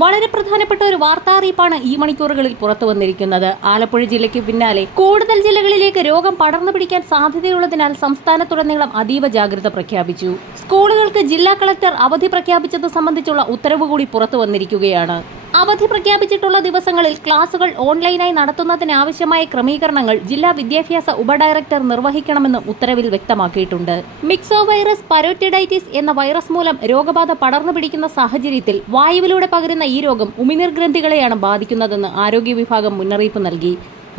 വളരെ പ്രധാനപ്പെട്ട ഒരു വാർത്താ അറിയിപ്പാണ് ഈ മണിക്കൂറുകളിൽ പുറത്തു വന്നിരിക്കുന്നത്. ആലപ്പുഴ ജില്ലയ്ക്ക് പിന്നാലെ കൂടുതൽ ജില്ലകളിലേക്ക് രോഗം പടർന്നു പിടിക്കാൻ സാധ്യതയുള്ളതിനാൽ സംസ്ഥാനത്തുടനീളം അതീവ ജാഗ്രത പ്രഖ്യാപിച്ചു. സ്കൂളുകൾക്ക് ജില്ലാ കളക്ടർ അവധി പ്രഖ്യാപിച്ചത് സംബന്ധിച്ചുള്ള ഉത്തരവ് കൂടി പുറത്തു വന്നിരിക്കുകയാണ്. അവധി പ്രഖ്യാപിച്ചിട്ടുള്ള ദിവസങ്ങളിൽ ക്ലാസുകൾ ഓൺലൈനായി നടത്തുന്നതിനാവശ്യമായ ക്രമീകരണങ്ങൾ ജില്ലാ വിദ്യാഭ്യാസ ഉപഡയറക്ടർ നിർവഹിക്കണമെന്ന് ഉത്തരവിൽ വ്യക്തമാക്കിയിട്ടുണ്ട്. മിക്സോ വൈറസ് പരോറ്റിഡൈറ്റിസ് എന്ന വൈറസ് മൂലം രോഗബാധ പടർന്നു പിടിക്കുന്ന സാഹചര്യത്തിൽ വായുവിലൂടെ പകരുന്ന ഈ രോഗം ഉമിനീർ ഗ്രന്ഥികളെയാണ് ബാധിക്കുന്നതെന്ന് ആരോഗ്യ വിഭാഗം മുന്നറിയിപ്പ് നൽകി.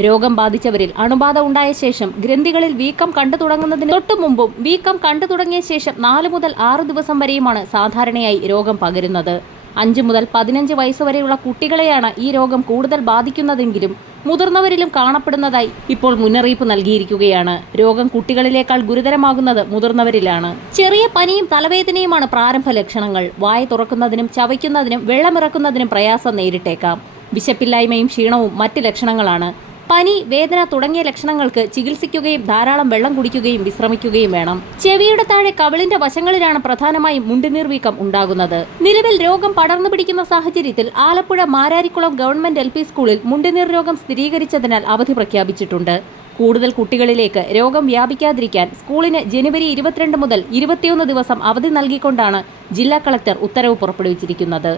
രോഗം ബാധിച്ചവരിൽ അണുബാധ ഉണ്ടായ ശേഷം ഗ്രന്ഥികളിൽ വീക്കം കണ്ടു തുടങ്ങുന്നതിന് തൊട്ടു മുമ്പും വീക്കം കണ്ടു തുടങ്ങിയ ശേഷം 4 മുതൽ 6 ദിവസം വരെയുമാണ് സാധാരണയായി രോഗം പകരുന്നത്. 5 മുതൽ 15 വയസ്സുവരെയുള്ള കുട്ടികളെയാണ് ഈ രോഗം കൂടുതൽ ബാധിക്കുന്നതെങ്കിലും മുതിർന്നവരിലും കാണപ്പെടുന്നതായി ഇപ്പോൾ മുന്നറിയിപ്പ് നൽകിയിരിക്കുകയാണ്. രോഗം കുട്ടികളിലേക്കാൾ ഗുരുതരമാകുന്നത് മുതിർന്നവരിലാണ്. ചെറിയ പനിയും തലവേദനയുമാണ് പ്രാരംഭ ലക്ഷണങ്ങൾ. വായ തുറക്കുന്നതിനും ചവയ്ക്കുന്നതിനും വെള്ളമിറക്കുന്നതിനും പ്രയാസം നേരിട്ടേക്കാം. വിശപ്പില്ലായ്മയും ക്ഷീണവും മറ്റ് ലക്ഷണങ്ങളാണ്. പനി, വേദന തുടങ്ങിയ ലക്ഷണങ്ങൾക്ക് ചികിത്സിക്കുകയും ധാരാളം വെള്ളം കുടിക്കുകയും വിശ്രമിക്കുകയും വേണം. ചെവിയുടെ താഴെ കവിളിന്റെ വശങ്ങളിലാണ് പ്രധാനമായും മുണ്ടുനീർവീക്കം ഉണ്ടാകുന്നത്. നിലവിൽ രോഗം പടർന്നു പിടിക്കുന്ന സാഹചര്യത്തിൽ ആലപ്പുഴ മാരാരിക്കുളം ഗവൺമെന്റ് LP സ്കൂളിൽ മുണ്ടുനീർ രോഗം സ്ഥിരീകരിച്ചതിനാൽ അവധി പ്രഖ്യാപിച്ചിട്ടുണ്ട്. കൂടുതൽ കുട്ടികളിലേക്ക് രോഗം വ്യാപിക്കാതിരിക്കാൻ സ്കൂളിന് ജനുവരി 22 മുതൽ 21 ദിവസം അവധി നൽകിക്കൊണ്ടാണ് ജില്ലാ കളക്ടർ ഉത്തരവ് പുറപ്പെടുവിച്ചിരിക്കുന്നത്.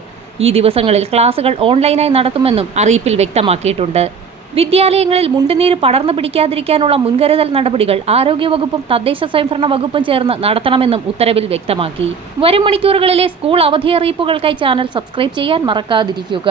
ഈ ദിവസങ്ങളിൽ ക്ലാസുകൾ ഓൺലൈനായി നടത്തുമെന്നും അറിയിപ്പിൽ വ്യക്തമാക്കിയിട്ടുണ്ട്. വിദ്യാലയങ്ങളിൽ മുണ്ടുനീര് പടർന്നു പിടിക്കാതിരിക്കാനുള്ള മുൻകരുതൽ നടപടികൾ ആരോഗ്യവകുപ്പും തദ്ദേശ സ്വയംഭരണ വകുപ്പും ചേർന്ന് നടത്തണമെന്നും ഉത്തരവിൽ വ്യക്തമാക്കി. വരും മണിക്കൂറുകളിലെ സ്കൂൾ അവധി അറിയിപ്പുകൾക്കായി ചാനൽ സബ്സ്ക്രൈബ് ചെയ്യാൻ മറക്കാതിരിക്കുക.